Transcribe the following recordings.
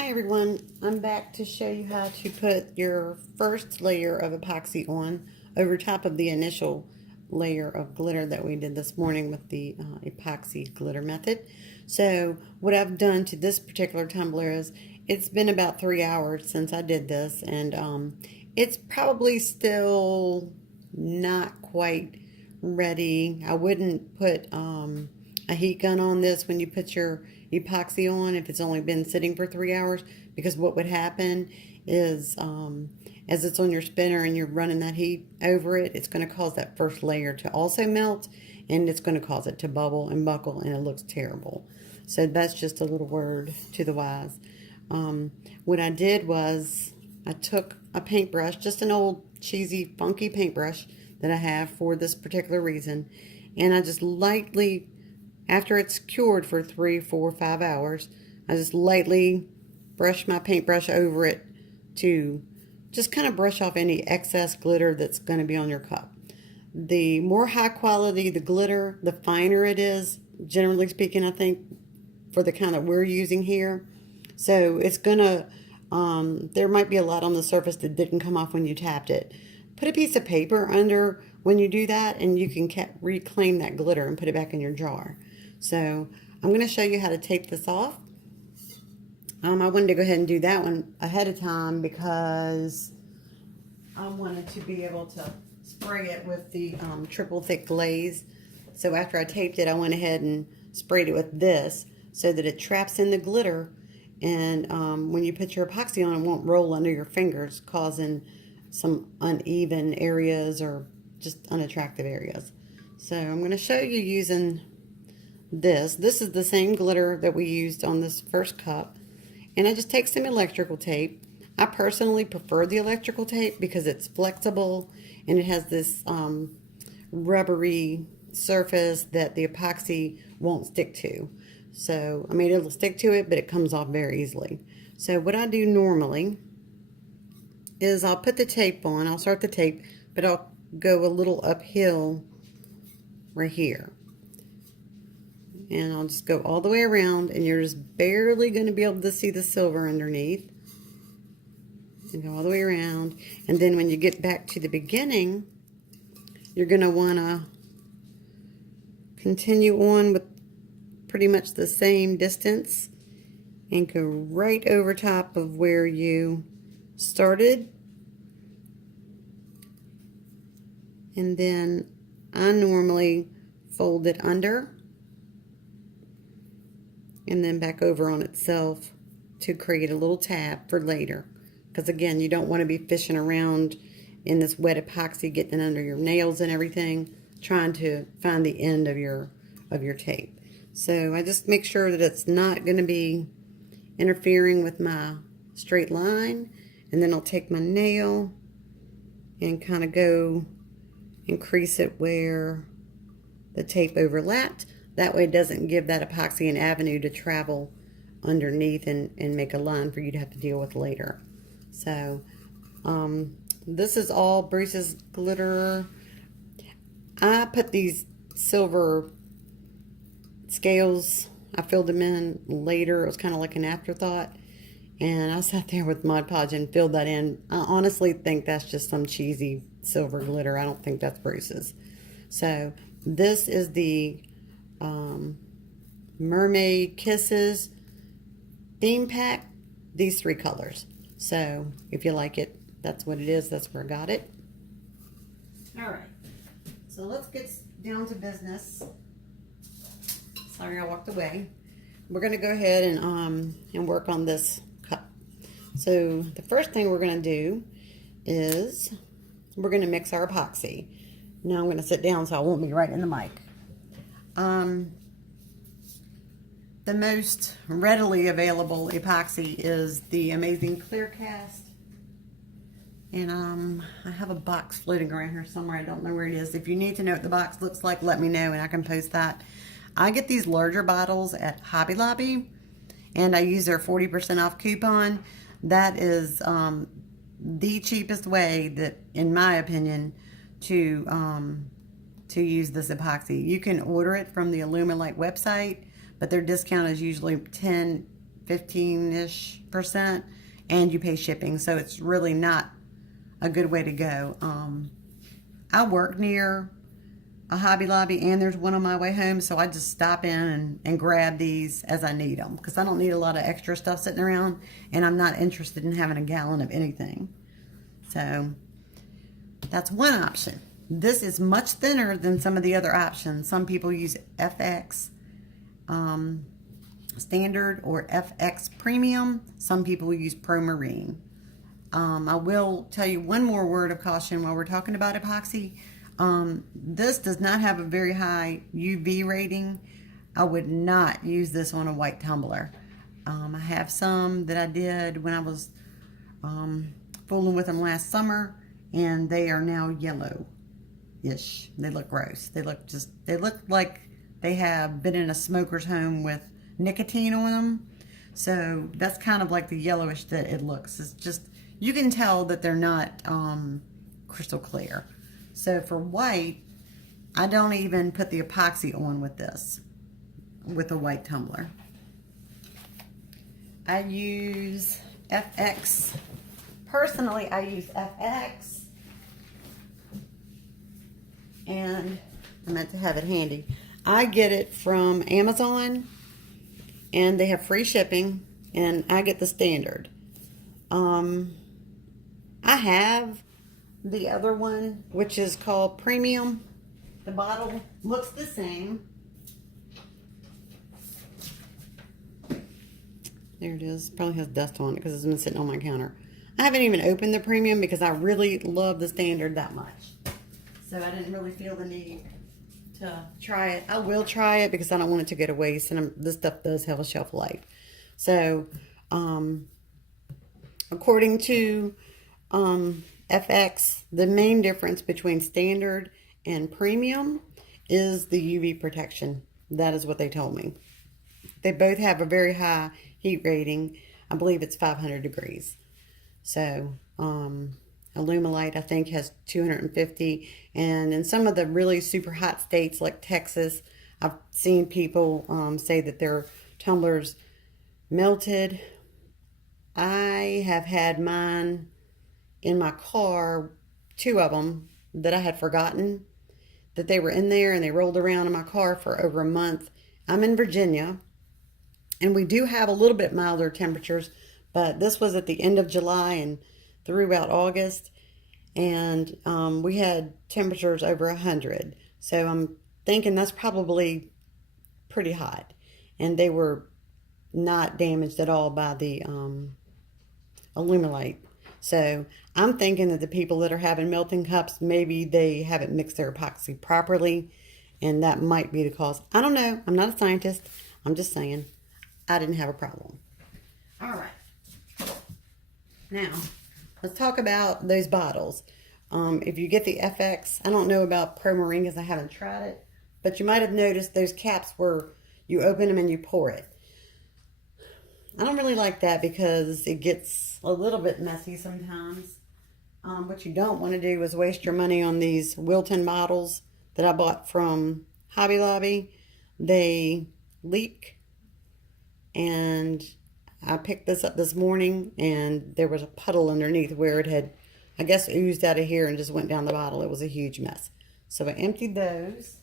Hi everyone, I'm back to show you how to put your first layer of epoxy on over top of the initial layer of glitter that we did this morning with the epoxy glitter method. So what I've done to this particular tumbler is it's been about 3 hours since I did this, and it's probably still not quite ready. I wouldn't put a heat gun on this when you put your epoxy on if it's only been sitting for 3 hours, because what would happen is as it's on your spinner and you're running that heat over it, it's going to cause that first layer to also melt, and it's going to cause it to bubble and buckle, and it looks terrible. So that's just a little word to the wise. What I did was I took a paintbrush, just an old cheesy funky paintbrush that I have for this particular reason, and I just lightly, after it's cured for 3, 4, 5 hours, I just lightly brush my paintbrush over it to just kind of brush off any excess glitter that's going to be on your cup. The more high quality the glitter, the finer it is, generally speaking, I think, for the kind that we're using here. So it's going to, there might be a lot on the surface that didn't come off when you tapped it. Put a piece of paper under when you do that, and you can reclaim that glitter and put it back in your jar. So I'm going to show you how to tape this off. I wanted to go ahead and do that one ahead of time because I wanted to be able to spray it with the triple thick glaze. So after I taped it, I went ahead and sprayed it with this so that it traps in the glitter, and when you put your epoxy on, it won't roll under your fingers, causing some uneven areas or just unattractive areas. So I'm going to show you using this. This is the same glitter that we used on this first cup, and I just take some electrical tape. I personally prefer the electrical tape because it's flexible and it has this rubbery surface that the epoxy won't stick to. So, I mean, it'll stick to it, but it comes off very easily. So what I do normally is I'll put the tape on. I'll start the tape, but I'll go a little uphill right here. And I'll just go all the way around, and you're just barely going to be able to see the silver underneath. And go all the way around. And then when you get back to the beginning, you're going to want to continue on with pretty much the same distance and go right over top of where you started. And then I normally fold it under and then back over on itself to create a little tab for later. Because again, you don't want to be fishing around in this wet epoxy, getting under your nails and everything, trying to find the end of your tape. So I just make sure that it's not going to be interfering with my straight line, and then I'll take my nail and kind of go and crease it where the tape overlapped. That way it doesn't give that epoxy an avenue to travel underneath and make a line for you to have to deal with later. So this is all Bruce's glitter. I put these silver scales, I filled them in later. It was kind of like an afterthought. And I sat there with Mod Podge and filled that in. I honestly think that's just some cheesy silver glitter. I don't think that's Bruce's. So this is the Mermaid Kisses theme pack. These 3 colors. So if you like it, that's what it is. That's where I got it. All right. So let's get down to business. Sorry, I walked away. We're going to go ahead and work on this cup. So the first thing we're going to do is we're going to mix our epoxy. Now I'm going to sit down so I won't be right in the mic. The most readily available epoxy is the Amazing Clear Cast. And I have a box floating around here somewhere. I don't know where it is. If you need to know what the box looks like, let me know and I can post that. I get these larger bottles at Hobby Lobby, and I use their 40% off coupon. That is the cheapest way, that, in my opinion, to use this epoxy. You can order it from the Illumilite website, but their discount is usually 10, 15-ish%, and you pay shipping. So it's really not a good way to go. I work near a Hobby Lobby, and there's one on my way home, so I just stop in and grab these as I need them, because I don't need a lot of extra stuff sitting around, and I'm not interested in having a gallon of anything. So that's one option. This is much thinner than some of the other options. Some people use FX Standard or FX Premium. Some people use Pro Marine. I will tell you one more word of caution while we're talking about epoxy. This does not have a very high UV rating. I would not use this on a white tumbler. I have some that I did when I was fooling with them last summer, and they are now yellow-ish. They look gross. They look like they have been in a smoker's home with nicotine on them. So that's kind of like the yellowish that it looks. It's just, you can tell that they're not crystal clear. So for white, I don't even put the epoxy on with this, with a white tumbler. I use FX. Personally, I use FX. And I meant to have it handy. I get it from Amazon, and they have free shipping, and I get the standard. I have the other one, which is called Premium. The bottle looks the same. There it is. Probably has dust on it because it's been sitting on my counter. I haven't even opened the Premium because I really love the standard that much. So I didn't really feel the need to try it. I will try it because I don't want it to go to waste, and this stuff does have a shelf life. So, according to FX, the main difference between standard and premium is the UV protection. That is what they told me. They both have a very high heat rating. I believe it's 500 degrees. So, Alumilite, I think, has 250. And in some of the really super hot states like Texas, I've seen people say that their tumblers melted. I have had mine in my car, 2 of them, that I had forgotten that they were in there, and they rolled around in my car for over a month. I'm in Virginia, and we do have a little bit milder temperatures, but this was at the end of July and throughout August, and we had temperatures over 100. So I'm thinking that's probably pretty hot, and they were not damaged at all by the Alumilite. So I'm thinking that the people that are having melting cups, maybe they haven't mixed their epoxy properly, and that might be the cause. I don't know. I'm not a scientist. I'm just saying I didn't have a problem. All right. Now, let's talk about those bottles. If you get the FX, I don't know about Pro Marine because I haven't tried it, but you might have noticed those caps where you open them and you pour it. I don't really like that because it gets a little bit messy sometimes. What you don't want to do is waste your money on these Wilton bottles that I bought from Hobby Lobby. They leak, and I picked this up this morning, and there was a puddle underneath where it had, I guess, oozed out of here and just went down the bottle. It was a huge mess. So I emptied those.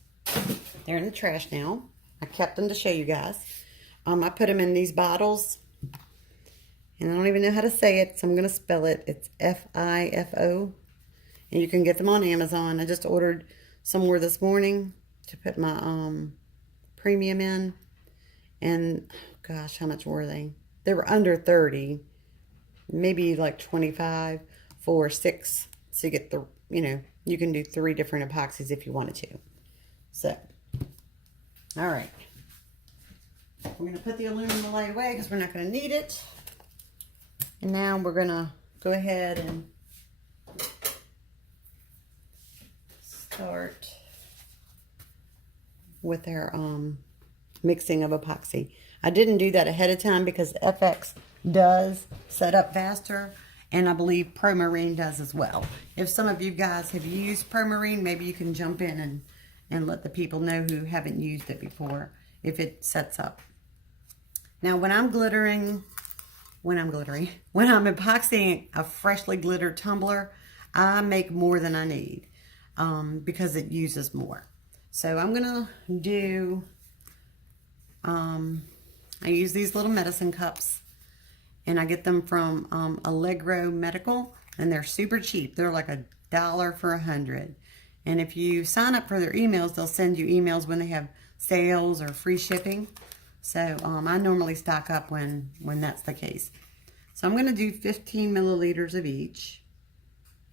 They're in the trash now. I kept them to show you guys. I put them in these bottles, and I don't even know how to say it, so I'm going to spell it. It's FIFO, and you can get them on Amazon. I just ordered somewhere this morning to put my premium in, and gosh, how much were they? They were under 30, maybe like 25 for 6. So you get the, you can do 3 different epoxies if you wanted to. So, all right. We're going to put the aluminum light away because we're not going to need it. And now we're going to go ahead and start with our mixing of epoxy. I didn't do that ahead of time because FX does set up faster, and I believe Pro Marine does as well. If some of you guys have used Pro Marine, maybe you can jump in and let the people know who haven't used it before if it sets up Now when I'm epoxying a freshly glittered tumbler, I make more than I need because it uses more. So I'm gonna do, I use these little medicine cups, and I get them from Allegro Medical, and they're super cheap. They're like $1 for 100. And if you sign up for their emails, they'll send you emails when they have sales or free shipping. So I normally stock up when that's the case. So I'm going to do 15 milliliters of each,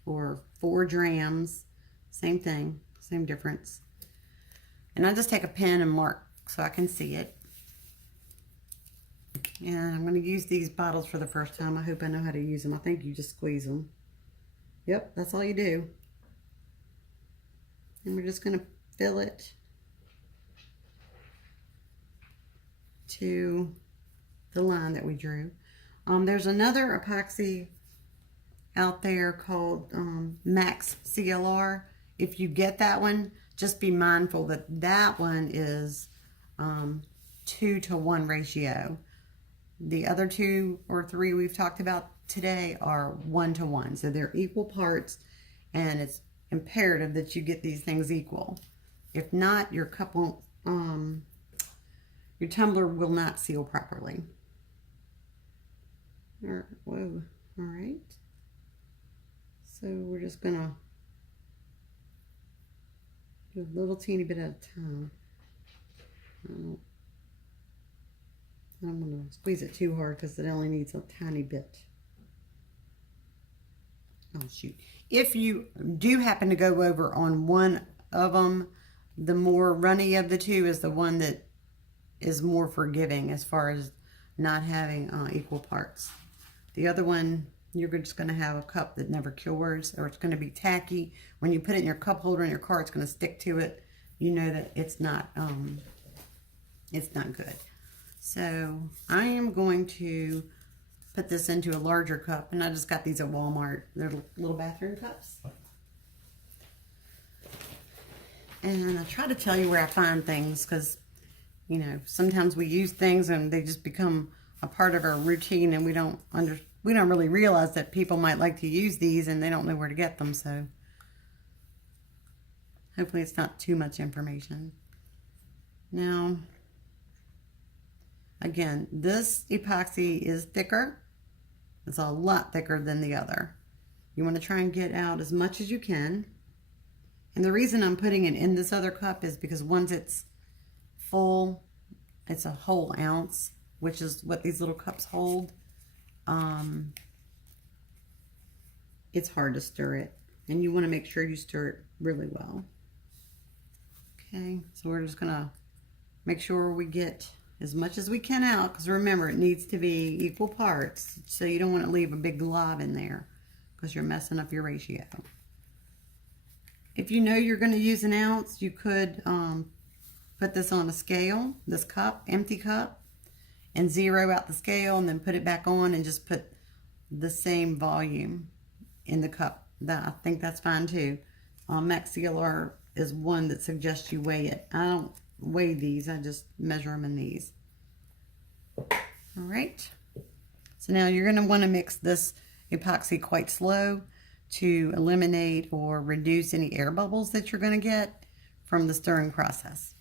or 4 drams. Same thing, same difference. And I just take a pen and mark so I can see it. And I'm going to use these bottles for the first time. I hope I know how to use them. I think you just squeeze them. Yep, that's all you do. And we're just going to fill it to the line that we drew. There's another epoxy out there called Max CLR. If you get that one, just be mindful that that one is 2-to-1 ratio. The other 2 or 3 we've talked about today are 1-to-1. So they're equal parts, and it's imperative that you get these things equal. If not, your cup won't, your tumbler will not seal properly. Whoa, all right. So we're just gonna do a little teeny bit at a time. I don't want to squeeze it too hard because it only needs a tiny bit. Oh shoot. If you do happen to go over on one of them, the more runny of the two is the one that is more forgiving as far as not having equal parts. The other one, you're just going to have a cup that never cures, or it's going to be tacky. When you put it in your cup holder in your car, it's going to stick to it. You know that it's not good. So I am going to put this into a larger cup, and I just got these at Walmart. They're little bathroom cups. And I try to tell you where I find things, because you know, sometimes we use things and they just become a part of our routine, and we don't really realize that people might like to use these and they don't know where to get them. So hopefully it's not too much information. Now, again, this epoxy is thicker. It's a lot thicker than the other. You want to try and get out as much as you can. And the reason I'm putting it in this other cup is because once it's full, it's a whole ounce, which is what these little cups hold. It's hard to stir it, and you want to make sure you stir it really well. Okay, so we're just gonna make sure we get as much as we can out, because remember, it needs to be equal parts, so you don't want to leave a big glob in there because you're messing up your ratio. If you know you're going to use an ounce, you could put this on a scale, this cup, empty cup, and zero out the scale, and then put it back on and just put the same volume in the cup. I think that's fine too. Max CLR is one that suggests you weigh it. I don't weigh these, I just measure them in these. All right, so now you're going to want to mix this epoxy quite slow to eliminate or reduce any air bubbles that you're going to get from the stirring process.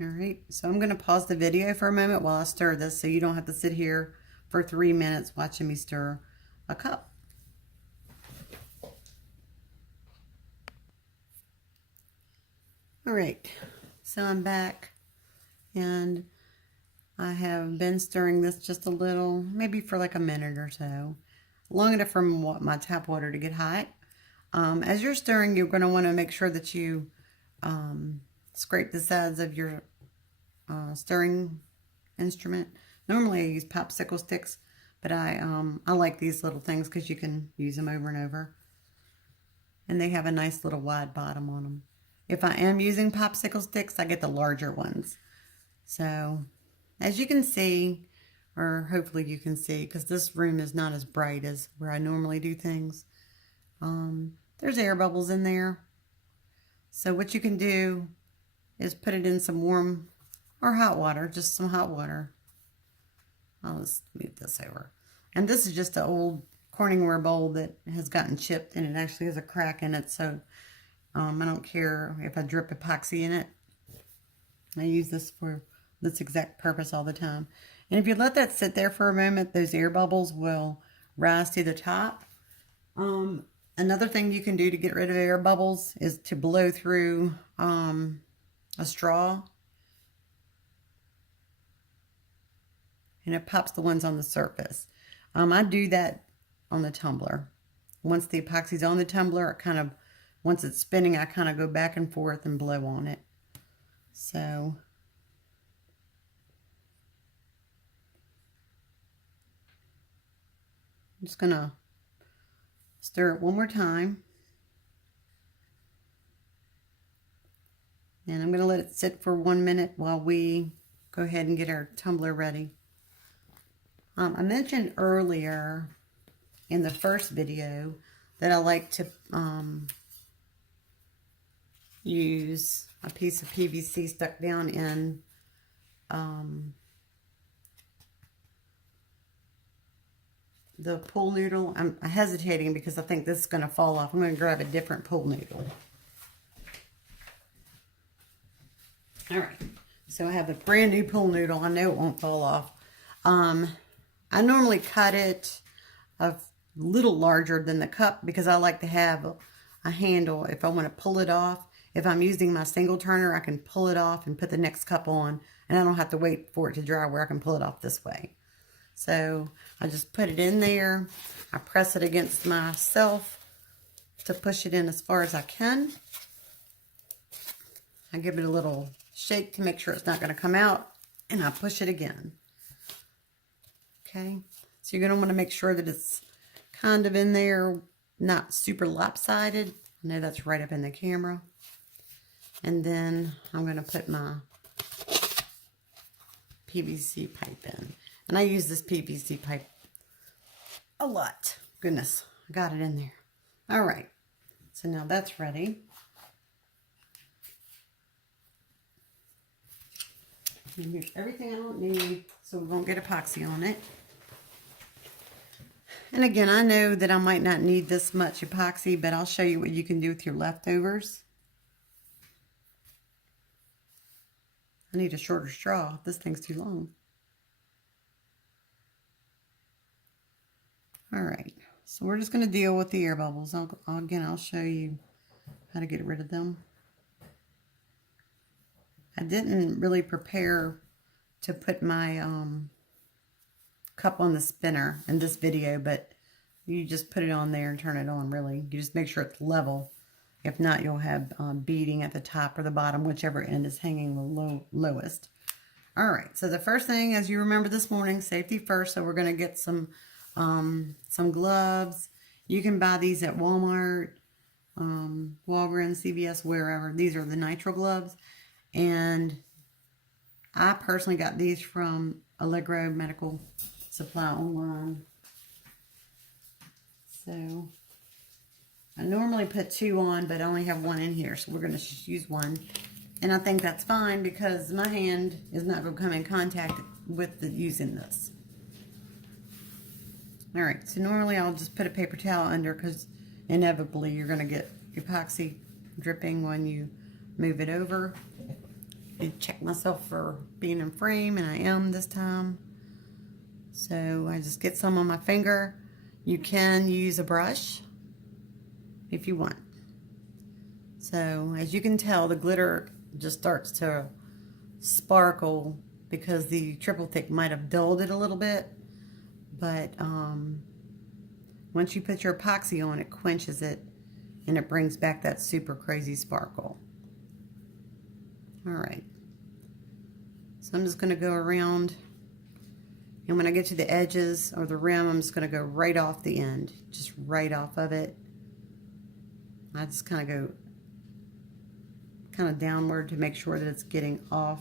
All right, so I'm going to pause the video for a moment while I stir this, so you don't have to sit here for 3 minutes watching me stir a cup. All right, so I'm back, and I have been stirring this just a little, maybe for like a minute or so, long enough for my tap water to get hot. As you're stirring, you're going to want to make sure that you scrape the sides of your stirring instrument. Normally I use popsicle sticks, but I like these little things because you can use them over and over. And they have a nice little wide bottom on them. If I am using popsicle sticks, I get the larger ones. So as you can see, or hopefully you can see, because this room is not as bright as where I normally do things, there's air bubbles in there. So what you can do is put it in some warm or hot water, just some hot water. I'll just move this over. And this is just an old Corningware bowl that has gotten chipped, and it actually has a crack in it, so I don't care if I drip epoxy in it. I use this for this exact purpose all the time. And if you let that sit there for a moment, those air bubbles will rise to the top. Another thing you can do to get rid of air bubbles is to blow through a straw. And it pops the ones on the surface. I do that on the tumbler. Once the epoxy's on the tumbler, once it's spinning, I kind of go back and forth and blow on it. So I'm just gonna stir it one more time. And I'm gonna let it sit for 1 minute while we go ahead and get our tumbler ready. I mentioned earlier in the first video that I like to use a piece of PVC stuck down in the pool noodle. I'm hesitating because I think this is going to fall off. I'm going to grab a different pool noodle. All right, so I have a brand new pool noodle. I know it won't fall off. I normally cut it a little larger than the cup because I like to have a handle if I want to pull it off. If I'm using my single turner, I can pull it off and put the next cup on, and I don't have to wait for it to dry where I can pull it off this way. So I just put it in there. I press it against myself to push it in as far as I can. I give it a little shake to make sure it's not going to come out, and I push it again. Okay, so you're going to want to make sure that it's kind of in there, not super lopsided. I know that's right up in the camera. And then I'm going to put my PVC pipe in. And I use this PVC pipe a lot. Goodness, I got it in there. All right, so now that's ready. Here's everything I don't need, so we won't get epoxy on it. And again, I know that I might not need this much epoxy, but I'll show you what you can do with your leftovers. I need a shorter straw. This thing's too long. All right, so we're just going to deal with the air bubbles. I'll show you how to get rid of them. I didn't really prepare to put my cup on the spinner in this video, but you just put it on there and turn it on, really. You just make sure it's level. If not, you'll have beading at the top or the bottom, whichever end is hanging the lowest. All right, so the first thing, as you remember this morning, safety first. So we're going to get some gloves. You can buy these at Walmart, Walgreens, CVS, wherever. These are the nitrile gloves. And I personally got these from Allegro Medical Supply online. So I normally put 2 on, but I only have 1 in here, so we're going to use 1. And I think that's fine because my hand is not going to come in contact with using this. All right, so normally I'll just put a paper towel under because inevitably you're going to get epoxy dripping when you move it over. I check myself for being in frame, and I am this time. So I just get some on my finger. You can use a brush if you want. So as you can tell, the glitter just starts to sparkle because the triple thick might have dulled it a little bit. But once you put your epoxy on, it quenches it and it brings back that super crazy sparkle. All right, so I'm just going to go around, and when I get to the edges or the rim, I'm just going to go right off the end, just right off of it. I just kind of go downward to make sure that it's getting off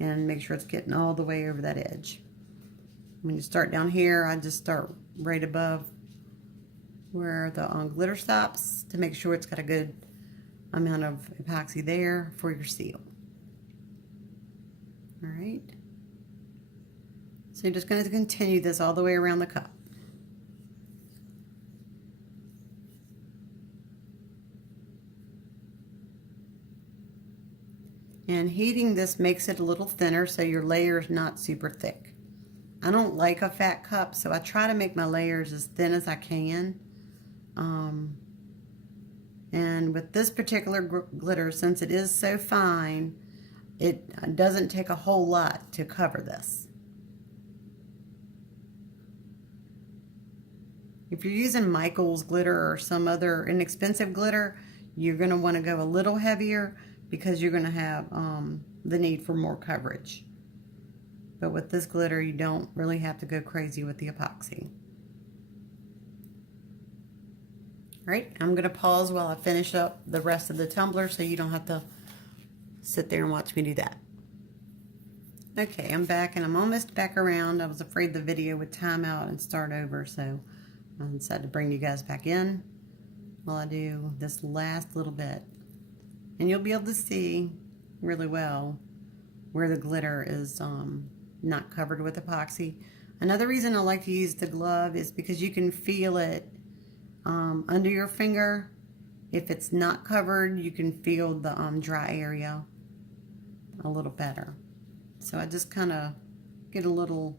and make sure it's getting all the way over that edge. When you start down here, I just start right above where the glitter stops to make sure it's got a good amount of epoxy there for your seal. All right. So you're just going to continue this all the way around the cup. And heating this makes it a little thinner so your layer is not super thick. I don't like a fat cup, so I try to make my layers as thin as I can. And with this particular glitter, since it is so fine, it doesn't take a whole lot to cover this. If you're using Michael's glitter or some other inexpensive glitter, you're going to want to go a little heavier because you're going to have the need for more coverage. But with this glitter, you don't really have to go crazy with the epoxy. All right, I'm going to pause while I finish up the rest of the tumbler so you don't have to sit there and watch me do that. Okay, I'm back and I'm almost back around. I was afraid the video would time out and start over, so I decided to bring you guys back in while I do this last little bit. And you'll be able to see really well where the glitter is not covered with epoxy. Another reason I like to use the glove is because you can feel it under your finger. If it's not covered, you can feel the dry area a little better. So I just kind of get a little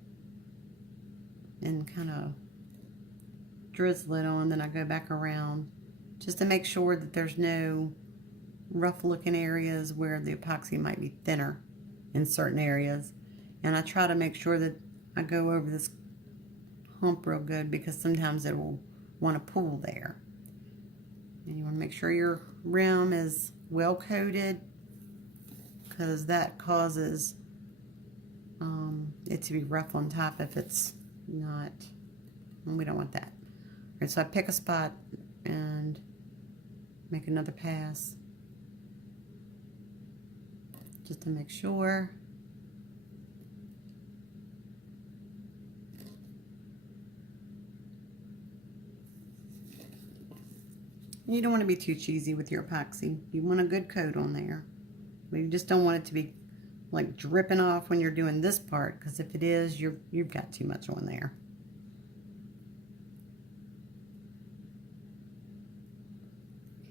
and kind of drizzle it on, then I go back around just to make sure that there's no rough looking areas where the epoxy might be thinner in certain areas. And I try to make sure that I go over this hump real good because sometimes it will want to pool there. And you want to make sure your rim is well coated because that causes it to be rough on top if it's not, and we don't want that. All right, so I pick a spot and make another pass just to make sure. You don't want to be too cheesy with your epoxy. You want a good coat on there. But you just don't want it to be like dripping off when you're doing this part, because if it is, you've got too much on there.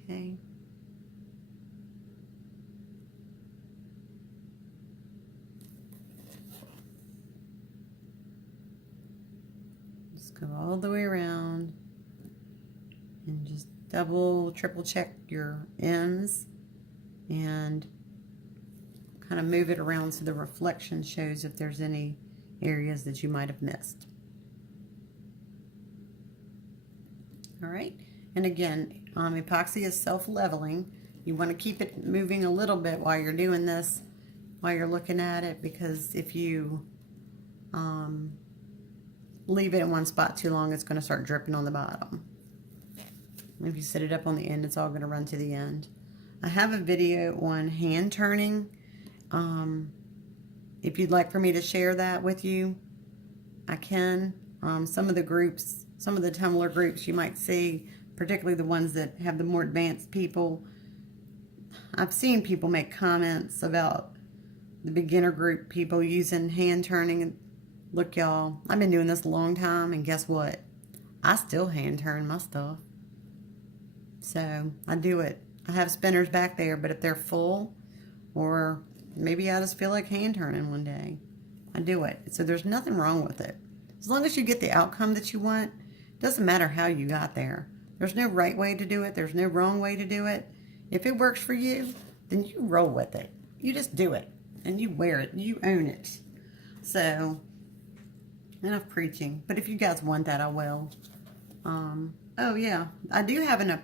Okay. Just go all the way around and just double, triple check your ends and kind of move it around so the reflection shows if there's any areas that you might have missed. All right, and again, epoxy is self-leveling. You want to keep it moving a little bit while you're doing this, while you're looking at it, because if you leave it in one spot too long, it's going to start dripping on the bottom. If you set it up on the end, it's all going to run to the end. I have a video on hand turning. If you'd like for me to share that with you, I can. Some of the groups, some of the Tumbler groups you might see, particularly the ones that have the more advanced people, I've seen people make comments about the beginner group people using hand turning. Look, y'all, I've been doing this a long time, and guess what? I still hand turn my stuff. So I do it. I have spinners back there, but if they're full, or maybe I just feel like hand turning one day, I do it. So there's nothing wrong with it. As long as you get the outcome that you want, it doesn't matter how you got there. There's no right way to do it. There's no wrong way to do it. If it works for you, then you roll with it. You just do it, and you wear it. You own it. So, enough preaching. But if you guys want that, I will. Oh, yeah. I do have a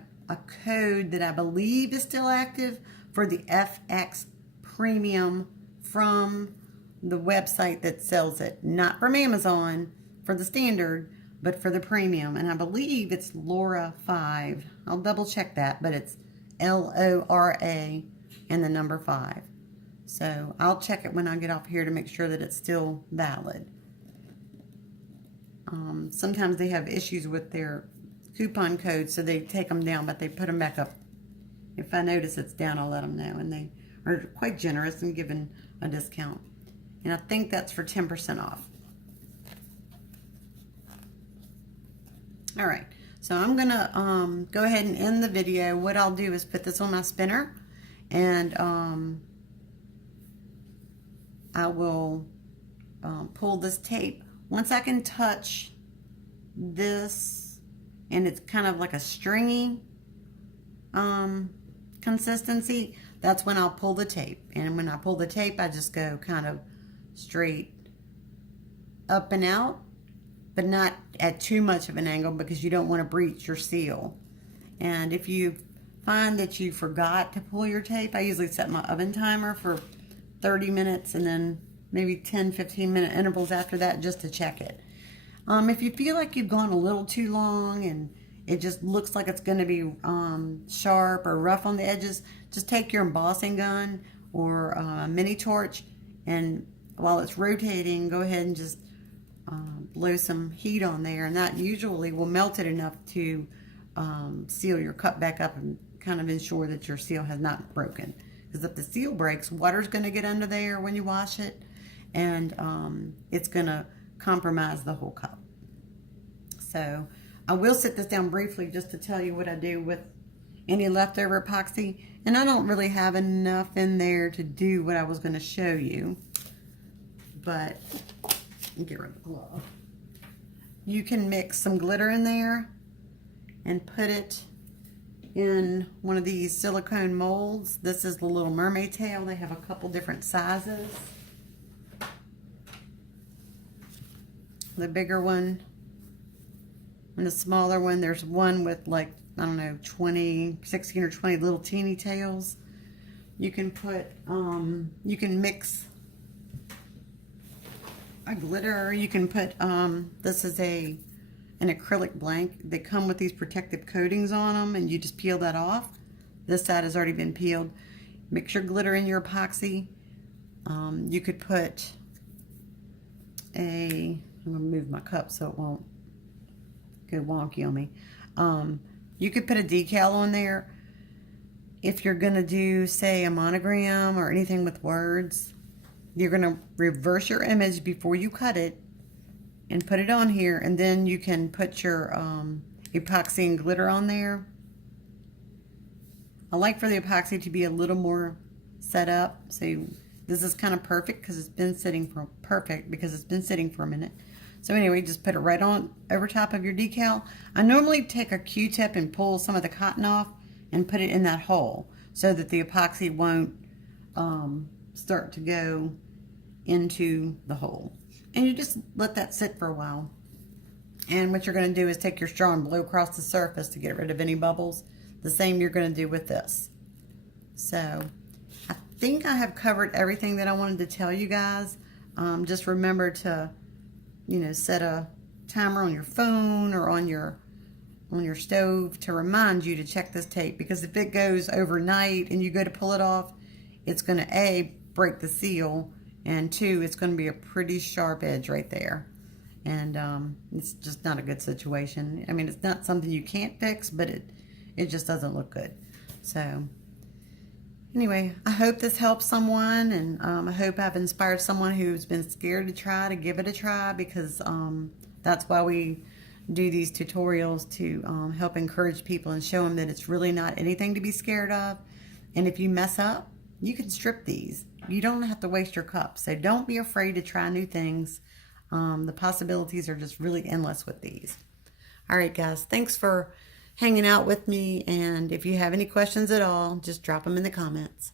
code that I believe is still active for the FX Premium from the website that sells it. Not from Amazon for the standard, but for the premium. And I believe it's Laura 5. I'll double check that, but it's LORA and the number 5. So I'll check it when I get off here to make sure that it's still valid. Sometimes they have issues with their coupon codes, so they take them down, but they put them back up If I notice it's down, I'll let them know, and they are quite generous in giving a discount. And I think that's for 10% off. All right, so I'm gonna go ahead and end the video. What I'll do is put this on my spinner, and I will pull this tape. Once I can touch this, and it's kind of like a stringy consistency, that's when I'll pull the tape. And when I pull the tape, I just go kind of straight up and out, but not at too much of an angle because you don't want to breach your seal. And if you find that you forgot to pull your tape, I usually set my oven timer for 30 minutes and then maybe 10-15 minute intervals after that just to check it. If you feel like you've gone a little too long and it just looks like it's going to be sharp or rough on the edges, just take your embossing gun or mini torch, and while it's rotating, go ahead and just blow some heat on there, and that usually will melt it enough to seal your cup back up and kind of ensure that your seal has not broken. Because if the seal breaks, water's going to get under there when you wash it, and it's going to compromise the whole cup. So I will sit this down briefly just to tell you what I do with any leftover epoxy, and I don't really have enough in there to do what I was going to show you, but get rid of the glove. You can mix some glitter in there and put it in one of these silicone molds. This is the Little Mermaid tail. They have a couple different sizes. The bigger one and the smaller one. There's one with, like, I don't know, 16 or 20 little teeny tails. You can put, you can mix a glitter. You can put, this is an acrylic blank. They come with these protective coatings on them, and you just peel that off. This side has already been peeled. Mix your glitter in your epoxy. You could put I'm gonna move my cup so it won't go wonky on me. You could put a decal on there. If you're gonna do, say, a monogram or anything with words, you're gonna reverse your image before you cut it and put it on here, and then you can put your epoxy and glitter on there. I like for the epoxy to be a little more set up, so this is kind of perfect because it's been sitting for a minute. So anyway, just put it right on over top of your decal. I normally take a Q-tip and pull some of the cotton off and put it in that hole so that the epoxy won't start to go into the hole. And you just let that sit for a while. And what you're going to do is take your straw and blow across the surface to get rid of any bubbles. The same you're going to do with this. So I think I have covered everything that I wanted to tell you guys. Just remember to, set a timer on your phone or on your stove to remind you to check this tape, because if it goes overnight and you go to pull it off, it's going to A, break the seal, and 2, it's going to be a pretty sharp edge right there. And it's just not a good situation. I mean, it's not something you can't fix, but it just doesn't look good. So anyway, I hope this helps someone, and I hope I've inspired someone who's been scared to give it a try, because that's why we do these tutorials, to help encourage people and show them that it's really not anything to be scared of. And if you mess up, you can strip these. You don't have to waste your cup. So don't be afraid to try new things. The possibilities are just really endless with these. All right, guys, thanks for hanging out with me. And if you have any questions at all, just drop them in the comments.